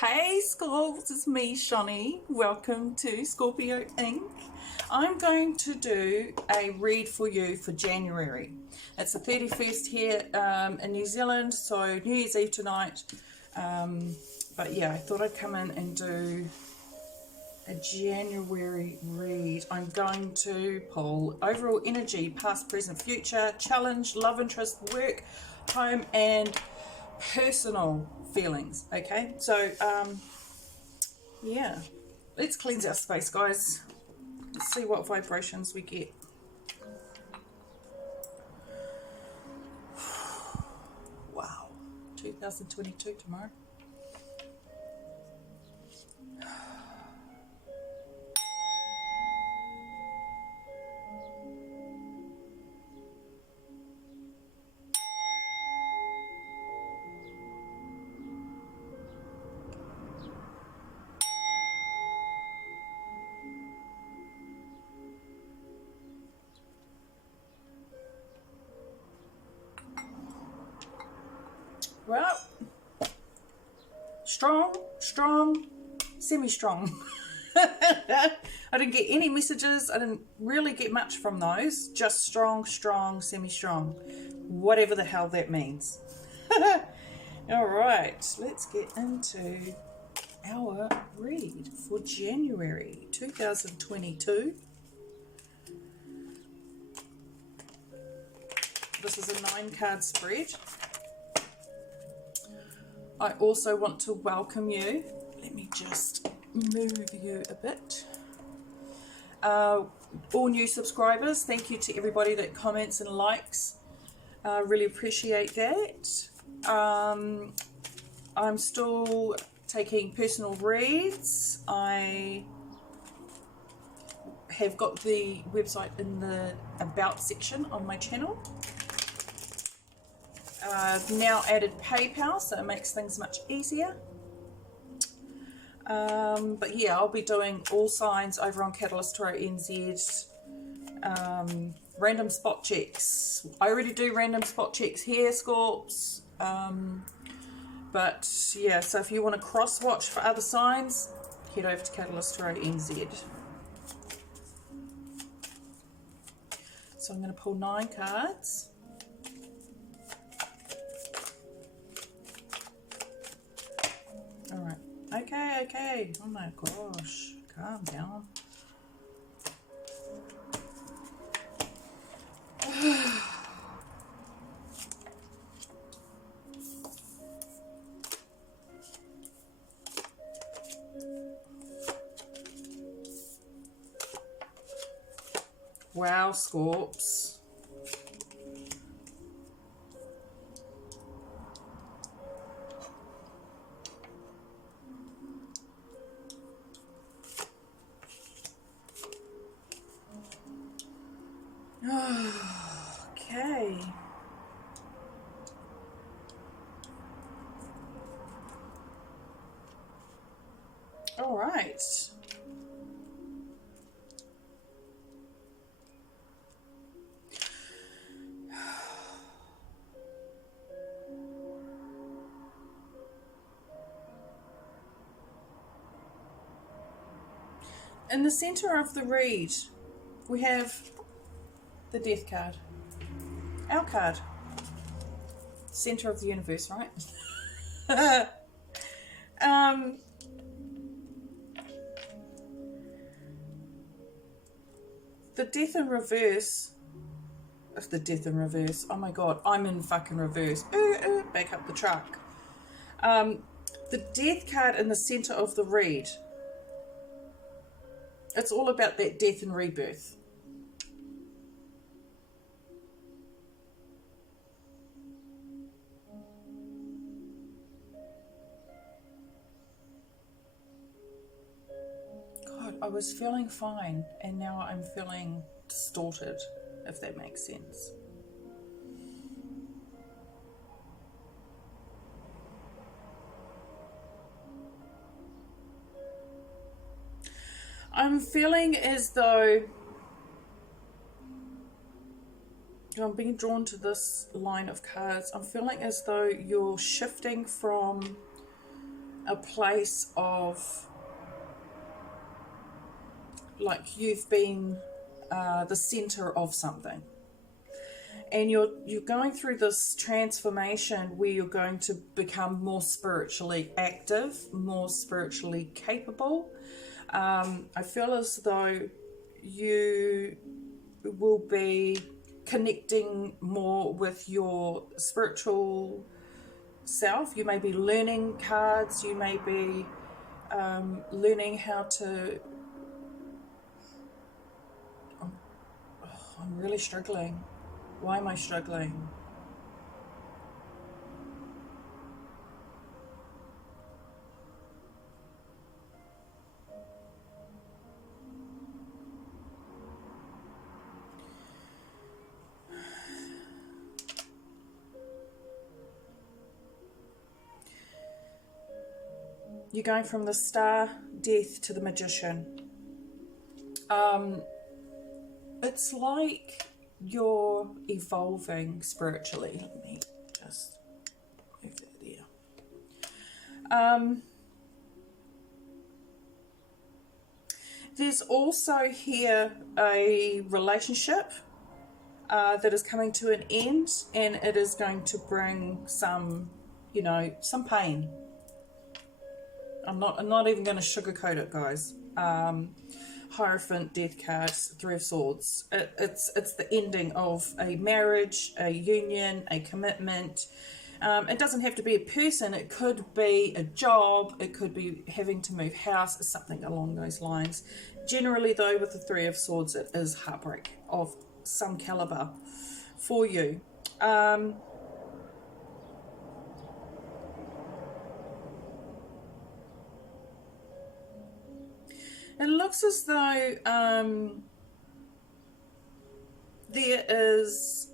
Hey Scorps, it's me Shani. Welcome to Scorpio Inc. I'm going to do a read for you for January. It's the 31st here in New Zealand, so New Year's Eve tonight. But yeah, I thought I'd come in and do a January read. I'm going to pull overall energy, past, present, future, challenge, love interest, work, home, and personal feelings. Okay, so yeah, let's cleanse our space, guys. Let's see what vibrations we get. Wow, 2022 tomorrow. Well, strong, semi-strong. I didn't get any messages. I didn't really get much from those. Just strong, semi-strong. Whatever the hell that means. All right, let's get into our read for January 2022. This is a 9-card spread. I also want to welcome you. Let me just move you a bit. All new subscribers, thank you to everybody that comments and likes. Really appreciate that. I'm still taking personal reads. I have got the website in the About section on my channel. I've now added PayPal, so it makes things much easier. But yeah, I'll be doing all signs over on Catalyst Tarot NZ. Random spot checks. I already do random spot checks here, Scorps. But yeah, so if you want to cross watch for other signs, head over to Catalyst Tarot NZ. So I'm going to pull 9 cards. All right. Okay. Oh my gosh. Calm down. Wow, Scorps. Okay. All right. In the center of the read, we have the Death card. Our card. Center of the universe, right? The Death in reverse. The Death in reverse. Oh my god, I'm in fucking reverse. Back up the truck. The Death card in the center of the read. It's all about that death and rebirth. God, I was feeling fine and now I'm feeling distorted, if that makes sense. I'm feeling as though I'm being drawn to this line of cards. I'm feeling as though you're shifting from a place of like you've been the center of something, and you're going through this transformation where you're going to become more spiritually active, more spiritually capable. I feel as though you will be connecting more with your spiritual self. You may be learning cards, you may be learning how to... I'm really struggling. Why am I struggling? You're going from the Star, Death to the Magician. It's like you're evolving spiritually. Let me just move that there. There's also here a relationship that is coming to an end, and it is going to bring some, you know, some pain. I'm not even going to sugarcoat it, guys. Hierophant, Death cards, Three of Swords. It's the ending of a marriage, a union, a commitment. It doesn't have to be a person. It could be a job. It could be having to move house, something along those lines. Generally, though, with the Three of Swords, it is heartbreak of some caliber for you. It looks as though there is,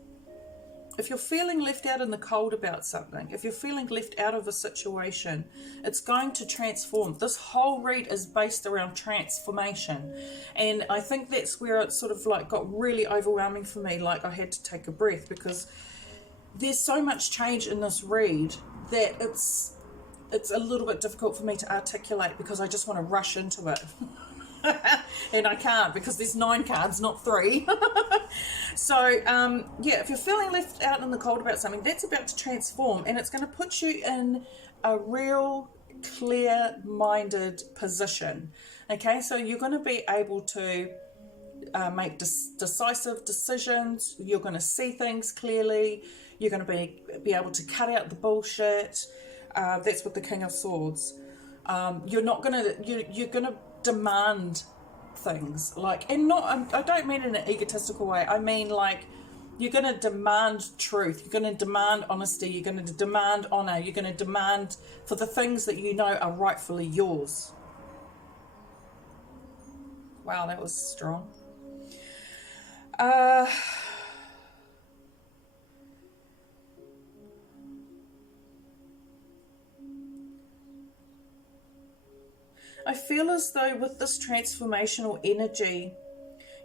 if you're feeling left out in the cold about something, if you're feeling left out of a situation, it's going to transform. This whole read is based around transformation. And I think that's where it sort of like got really overwhelming for me. Like I had to take a breath, because there's so much change in this read that it's a little bit difficult for me to articulate, because I just want to rush into it. And I can't, because there's 9 cards, not 3. So yeah, if you're feeling left out in the cold about something, that's about to transform, and it's going to put you in a real clear-minded position. Okay, so you're going to be able to make decisive decisions. You're going to see things clearly. You're going to be able to cut out the bullshit. That's with the King of Swords. You're not going to, you're going to demand things, like, and not, I don't mean in an egotistical way. I mean, like, you're going to demand truth. You're going to demand honesty. You're going to demand honor. You're going to demand for the things that you know are rightfully yours. Wow, that was strong. I feel as though with this transformational energy,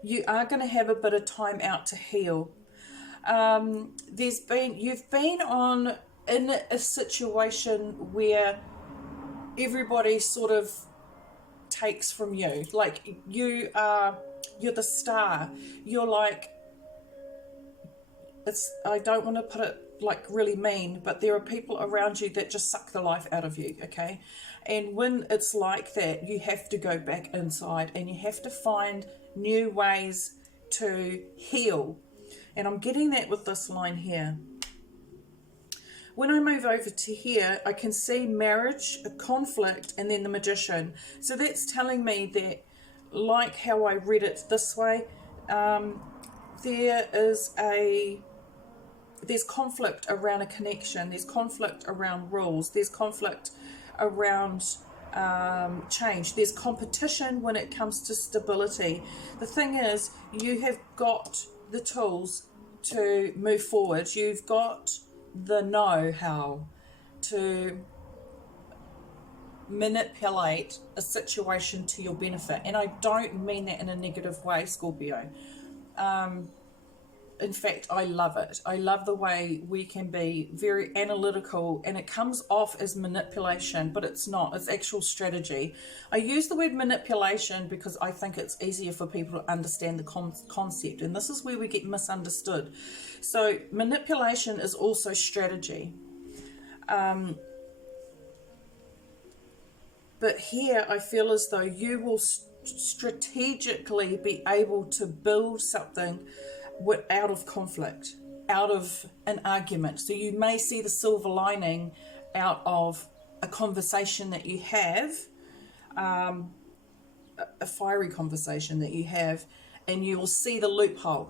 you are going to have a bit of time out to heal. You've been in a situation where everybody sort of takes from you. Like you're the star. You're like, I don't want to put it like really mean, but there are people around you that just suck the life out of you, okay? And when it's like that, you have to go back inside, and you have to find new ways to heal. And I'm getting that with this line here. When I move over to here, I can see marriage, a conflict, and then the Magician. So that's telling me that, like how I read it this way, there's conflict around a connection, there's conflict around rules, there's conflict around change, there's competition when it comes to stability. The thing is, you have got the tools to move forward. You've got the know-how to manipulate a situation to your benefit. And I don't mean that in a negative way, Scorpio. in fact, I love it. I love the way we can be very analytical, and it comes off as manipulation, but it's not. It's actual strategy. I use the word manipulation because I think it's easier for people to understand the concept, and this is where we get misunderstood. So manipulation is also strategy. But here I feel as though you will strategically be able to build something out of conflict, out of an argument. So you may see the silver lining out of a conversation that you have, a fiery conversation that you have, and you will see the loophole.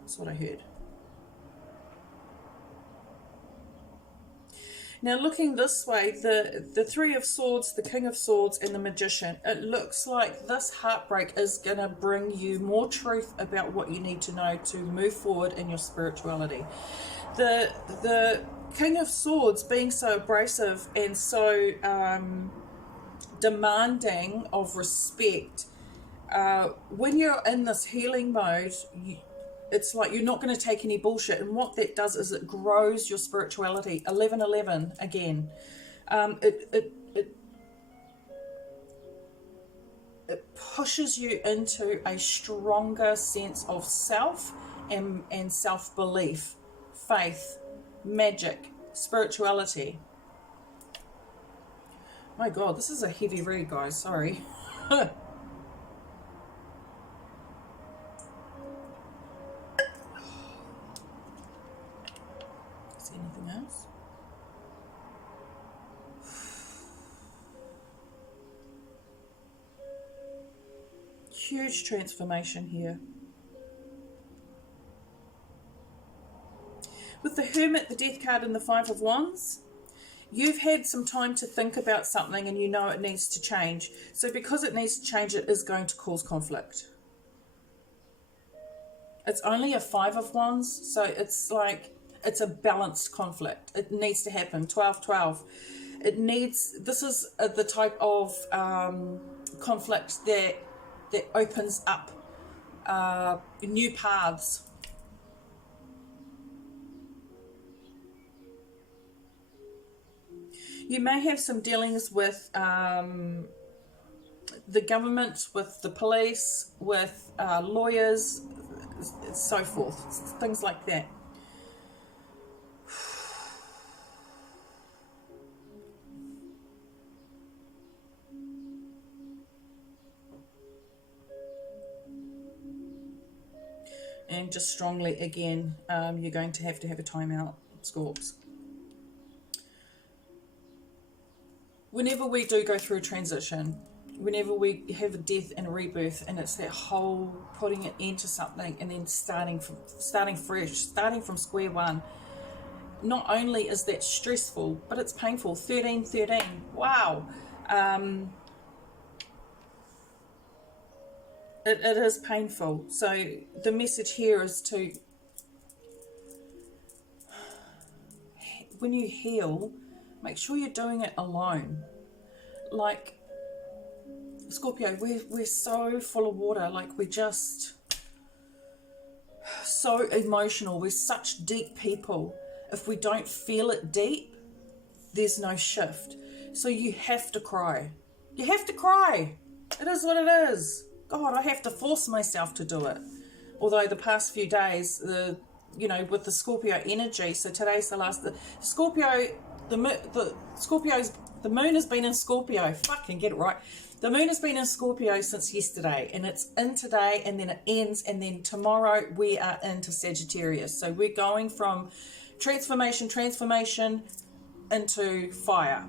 That's what I heard. Now looking this way, the Three of Swords, the King of Swords, and the Magician, it looks like this heartbreak is going to bring you more truth about what you need to know to move forward in your spirituality. The King of Swords being so abrasive and so demanding of respect, when you're in this healing mode, it's like you're not going to take any bullshit, and what that does is it grows your spirituality. 11:11 again. It pushes you into a stronger sense of self and self-belief, faith, magic, spirituality. My God, this is a heavy read, guys. Sorry. Anything else? Huge transformation here. With the Hermit, the Death card, and the Five of Wands, you've had some time to think about something and you know it needs to change. So because it needs to change, it is going to cause conflict. It's only a Five of Wands, so it's like it's a balanced conflict. It needs to happen. 12-12. It needs. This is the type of conflict that opens up new paths. You may have some dealings with the government, with the police, with lawyers, so forth. Things like that. And just strongly, again, you're going to have a timeout, Scorps. Whenever we do go through a transition, whenever we have a death and a rebirth, and it's that whole putting an end to something and then starting fresh, starting from square one, not only is that stressful, but it's painful. 13-13. Wow. It is painful. So the message here is to, when you heal, make sure you're doing it alone. Like, Scorpio, we're so full of water. Like, we're just so emotional. We're such deep people. If we don't feel it deep, there's no shift. So you have to cry. You have to cry. It is what it is. God, I have to force myself to do it. Although the past few days, with the Scorpio energy, so today's the last. The moon has been in Scorpio. Fucking get it right. The moon has been in Scorpio since yesterday, and it's in today, and then it ends, and then tomorrow we are into Sagittarius. So we're going from transformation into fire,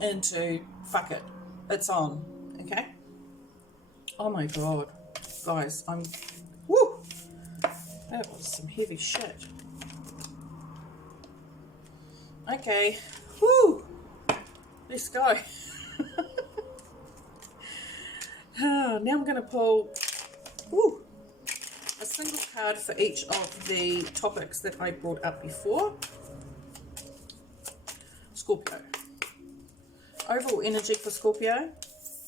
into fuck it, it's on. Okay. Oh my God, guys, that was some heavy shit. Okay, woo, let's go. Now I'm going to pull a single card for each of the topics that I brought up before. Scorpio. Overall energy for Scorpio,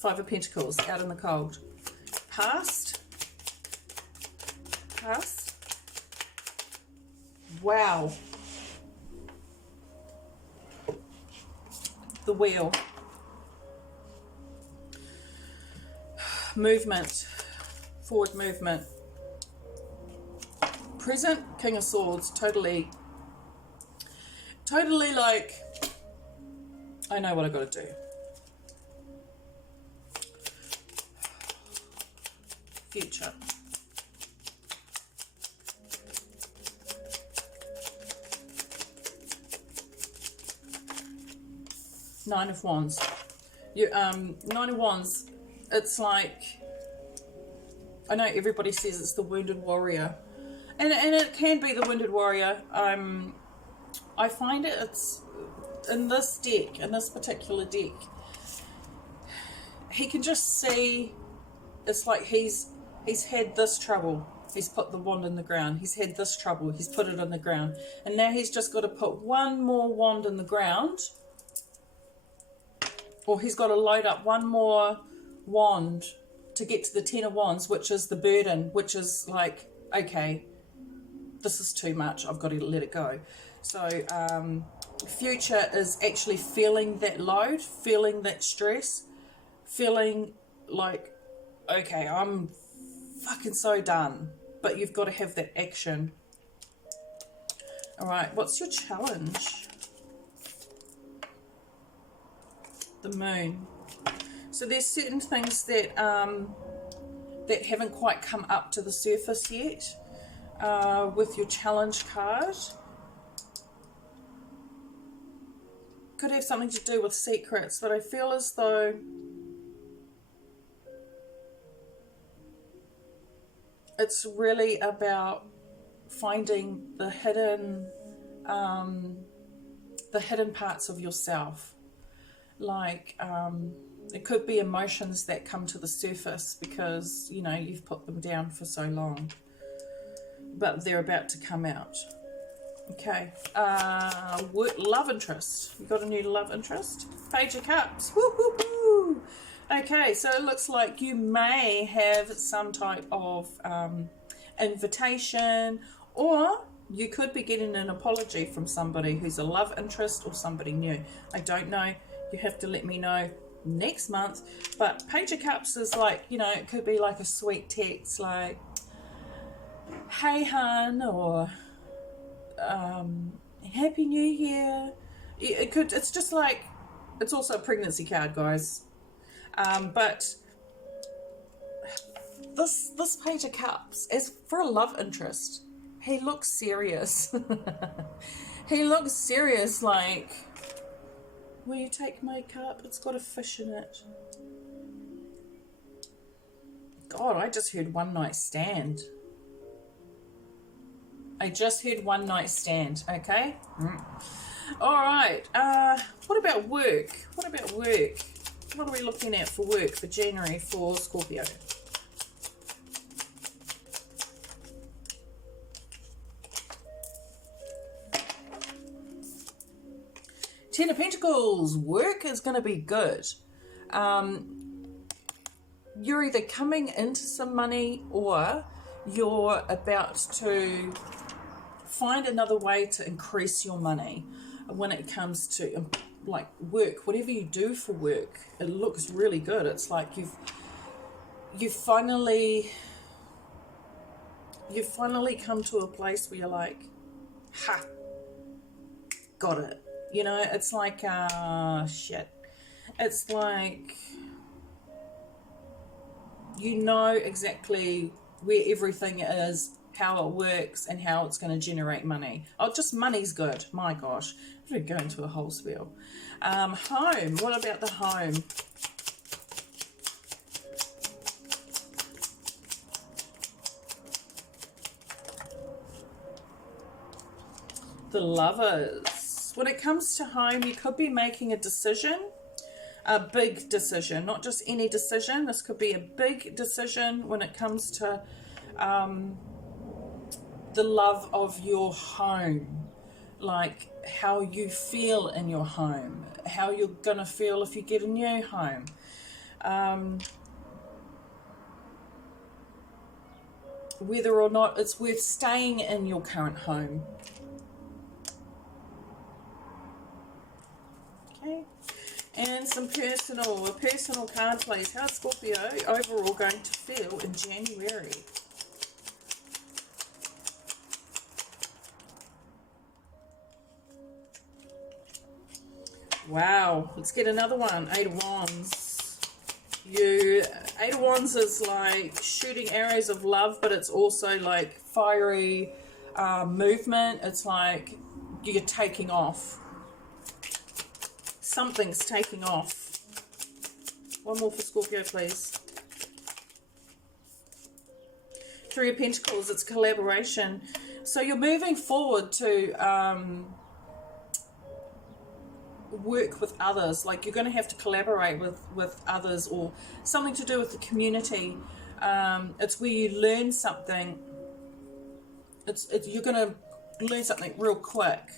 Five of Pentacles, out in the cold. Past, Wow. The wheel. Movement. Forward movement. Present, King of Swords. Totally like, I know what I got to do. Future. Nine of Wands. Nine of Wands, it's like, I know everybody says it's the wounded warrior. And it can be the wounded warrior. I find it's in this deck, in this particular deck, he can just see, it's like he's had this trouble. He's put the wand in the ground. He's had this trouble. He's put it in the ground. And now he's just got to put one more wand in the ground. Or he's got to load up one more wand to get to the Ten of Wands, which is the burden, which is like, okay, this is too much. I've got to let it go. So future is actually feeling that load, feeling that stress, feeling like, okay, I'm fucking so done. But you've got to have that action. All right, what's your challenge? The Moon. So there's certain things that that haven't quite come up to the surface yet with your challenge card. Could have something to do with secrets, but I feel as though it's really about finding the hidden parts of yourself. Like it could be emotions that come to the surface because, you know, you've put them down for so long, but they're about to come out. Okay, love interest. You got a new love interest? Page of Cups. Woo-hoo-hoo. Okay, so it looks like you may have some type of invitation, or you could be getting an apology from somebody who's a love interest or somebody new. I don't know. You have to let me know next month. But Page of Cups is like, you know, it could be like a sweet text like, hey hun, or Happy New Year. It's just like, it's also a pregnancy card, guys. But this Page of Cups is for a love interest. He looks serious. He looks serious, like, will you take my cup? It's got a fish in it. God, I just heard one night stand. I just heard one night stand, okay? All right. What about work? What about work? What are we looking at for work for January for Scorpio? Ten of Pentacles. Work is going to be good. You're either coming into some money or you're about to find another way to increase your money when it comes to like work. Whatever you do for work, it looks really good. It's like you've finally come to a place where you're like, ha, got it. You know, it's like, shit. It's like, you know exactly where everything is, how it works, and how it's going to generate money. Oh, just money's good. My gosh. I'm going to go into a whole spiel. Home. What about the home? The Lovers. When it comes to home, you could be making a decision. A big decision, not just any decision. This could be a big decision when it comes to the love of your home, like how you feel in your home, how you're gonna feel if you get a new home. Whether or not it's worth staying in your current home. And some a personal card, please. How's Scorpio overall going to feel in January? Wow, let's get another one. Eight of Wands. Eight of Wands is like shooting arrows of love, but it's also like fiery movement. It's like you're taking off. Something's taking off. One more for Scorpio, please. Three of Pentacles, it's collaboration. So you're moving forward to work with others. Like you're going to have to collaborate with others, or something to do with the community. It's where you learn something. You're going to learn something real quick.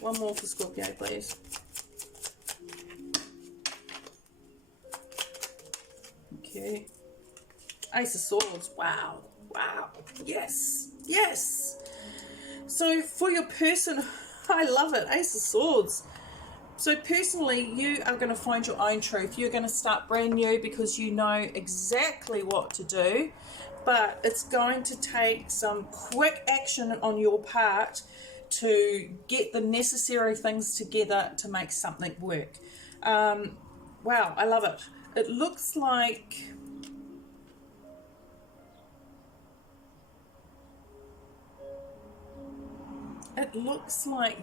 One more for Scorpio, please. Okay. Ace of Swords. Wow. Wow. Yes. Yes. So for your person, I love it. Ace of Swords. So personally, you are going to find your own truth. You're going to start brand new because you know exactly what to do. But it's going to take some quick action on your part to get the necessary things together to make something work. Wow, I love it. It looks like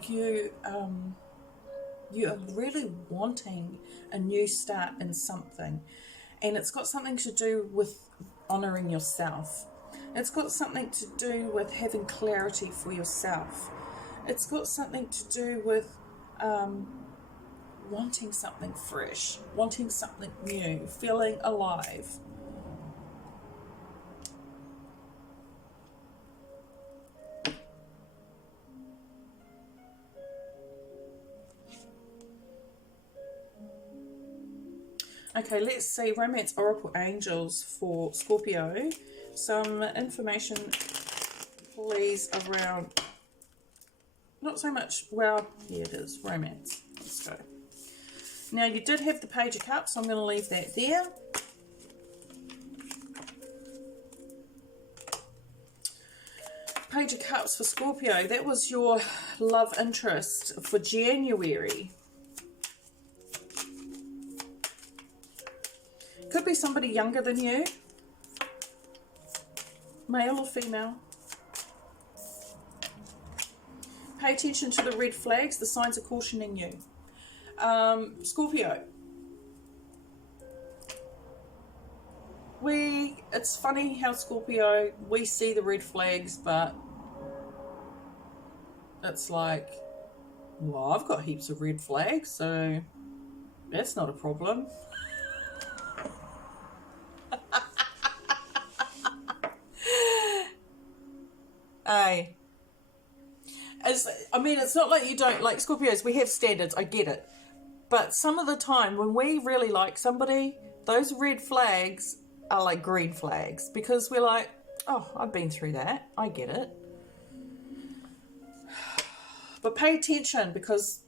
you are really wanting a new start in something, and it's got something to do with honoring yourself. It's got something to do with having clarity for yourself. It's got something to do with wanting something fresh, wanting something new, feeling alive. Okay, let's see Romance Oracle Angels for Scorpio. Some information, please, around... Not so much, well, yeah, it is, romance. Let's go. Now, you did have the Page of Cups, so I'm going to leave that there. Page of Cups for Scorpio, that was your love interest for January. Could be somebody younger than you, male or female. Pay attention to the red flags. The signs are cautioning you. Scorpio. It's funny how Scorpio, we see the red flags, but it's like, well, I've got heaps of red flags, so that's not a problem. Hey. I mean, it's not like you don't like Scorpios. We have standards. I get it. But some of the time when we really like somebody, those red flags are like green flags. Because we're like, oh, I've been through that. I get it. But pay attention, because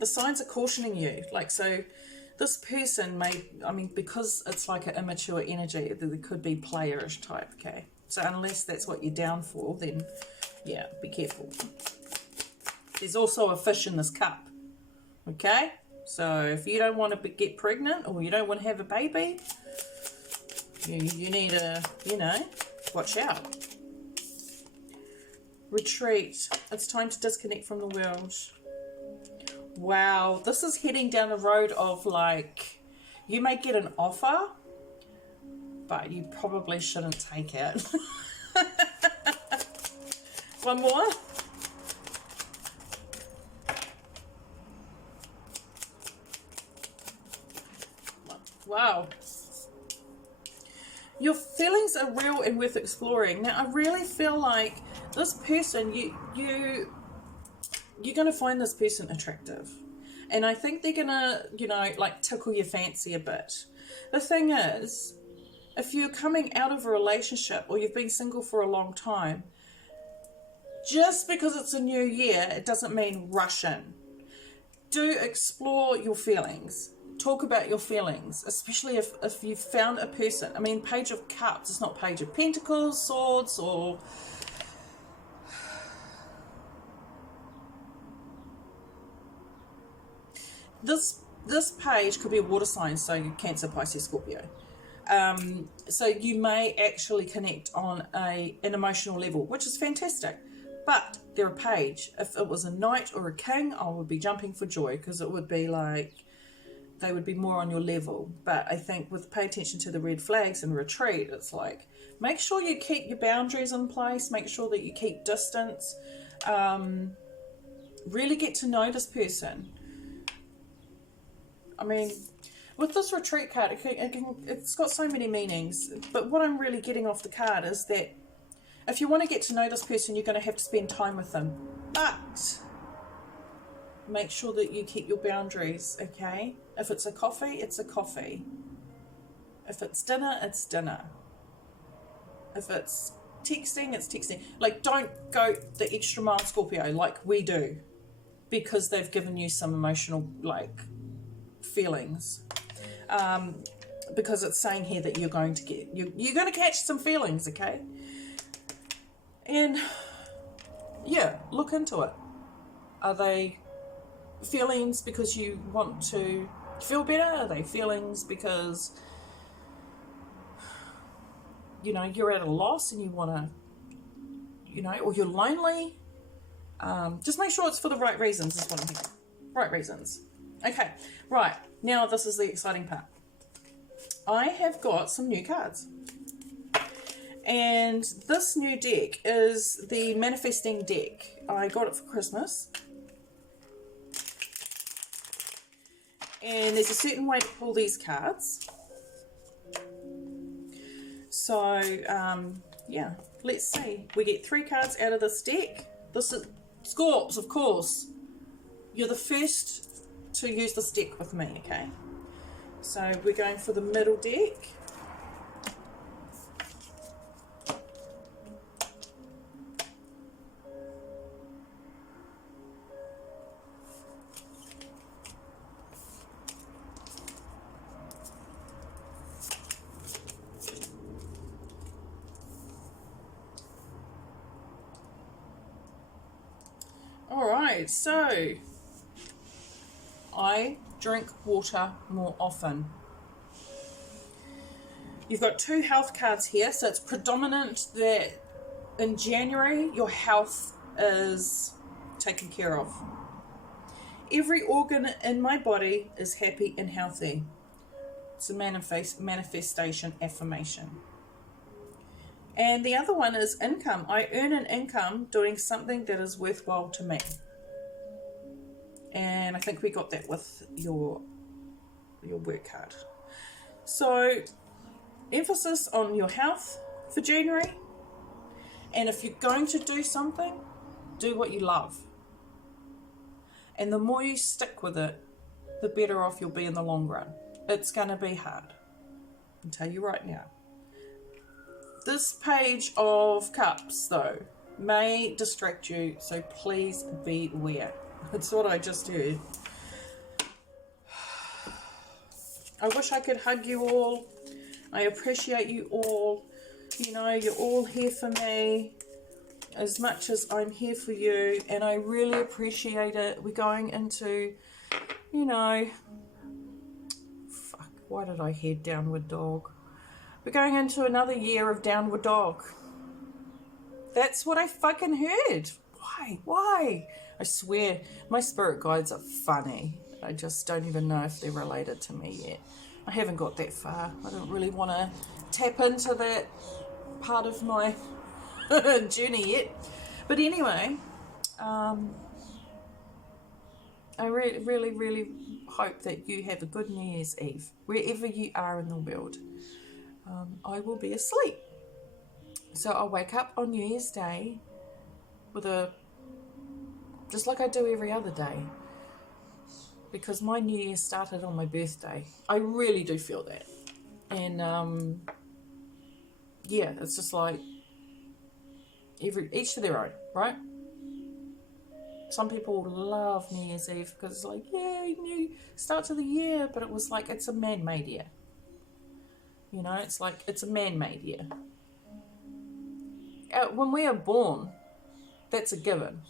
the signs are cautioning you. Like, so this person may, I mean, because it's like an immature energy, there could be playerish type, okay? So unless that's what you're down for, then yeah, be careful. There's also a fish in this cup, okay? So if you don't want to get pregnant, or you don't want to have a baby, you need to, you know, watch out. Retreat. It's time to disconnect from the world. Wow, this is heading down the road of like, you may get an offer, but you probably shouldn't take it. One more. Wow. Your feelings are real and worth exploring. Now, I really feel like this person, you're going to find this person attractive. And I think they're going to, you know, like tickle your fancy a bit. The thing is, if you're coming out of a relationship or you've been single for a long time, just because it's a new year, it doesn't mean rush in. Do explore your feelings. Talk about your feelings, especially if you've found a person. I mean, Page of Cups, it's not Page of Pentacles, Swords, or... This page could be a water sign, so Cancer, Pisces, Scorpio. So you may actually connect on an emotional level, which is fantastic. But they're a page. If it was a knight or a king, I would be jumping for joy, because it would be like they would be more on your level. But I think with pay attention to the red flags and retreat, it's like make sure you keep your boundaries in place, make sure that you keep distance, really get to know this person. I mean, with this retreat card, it's got so many meanings, but what I'm really getting off the card is that if you want to get to know this person, you're going to have to spend time with them. But make sure that you keep your boundaries, okay? If it's a coffee, it's a coffee. If it's dinner, it's dinner. If it's texting, it's texting. Like, don't go the extra mile, Scorpio, like we do, because they've given you some emotional, like, feelings. Because it's saying here that you're going to catch some feelings, okay? And yeah, look into it. Are they feelings because you want to feel better? Are they feelings because, you know, you're at a loss and you want to, you know, or you're lonely? Just make sure it's for the right reasons is what I'm hearing. Right reasons. Okay, right. Now this is the exciting part. I have got some new cards. And this new deck is the Manifesting deck. I got it for Christmas. And there's a certain way to pull these cards. So, yeah, let's see. We get 3 cards out of this deck. This is Scorps, of course. You're the first to use this deck with me, okay? So we're going for the middle deck. Alright, so I drink water more often. You've got 2 health cards here, so it's predominant that in January your health is taken care of. Every organ in my body is happy and healthy. It's a manifestation affirmation. And the other one is income. I earn an income doing something that is worthwhile to me. And I think we got that with your work card. So, emphasis on your health for January. And if you're going to do something, do what you love. And the more you stick with it, the better off you'll be in the long run. It's going to be hard. I'll tell you right now. This Page of Cups, though, may distract you, so please beware. That's what I just heard. I wish I could hug you all. I appreciate you all. You know, you're all here for me as much as I'm here for you, and I really appreciate it. We're going into, you know, fuck, why did I head downward dog? We're going into another year of downward dog. That's what I fucking heard. Why? I swear, my spirit guides are funny. I just don't even know if they're related to me yet. I haven't got that far. I don't really want to tap into that part of my journey yet. But anyway, I really hope that you have a good New Year's Eve, wherever you are in the world. I will be asleep. So I'll wake up on New Year's Day with just like I do every other day. Because my New Year started on my birthday. I really do feel that. And yeah, it's just like each to their own, right? Some people love New Year's Eve because it's like, yay, new start to the year, but it was like, it's a man-made year. You know, it's like, it's a man-made year. When we are born, that's a given.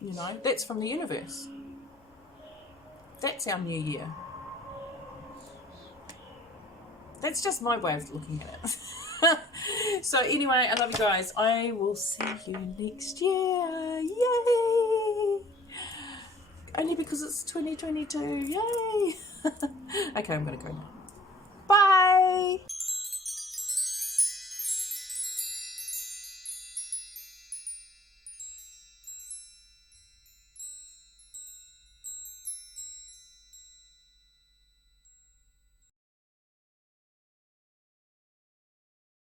You know, that's from the universe. That's our new year. That's just my way of looking at it. So anyway, I love you guys. I will see you next year. Yay! Only because it's 2022. Yay! Okay, I'm going to go now. Bye!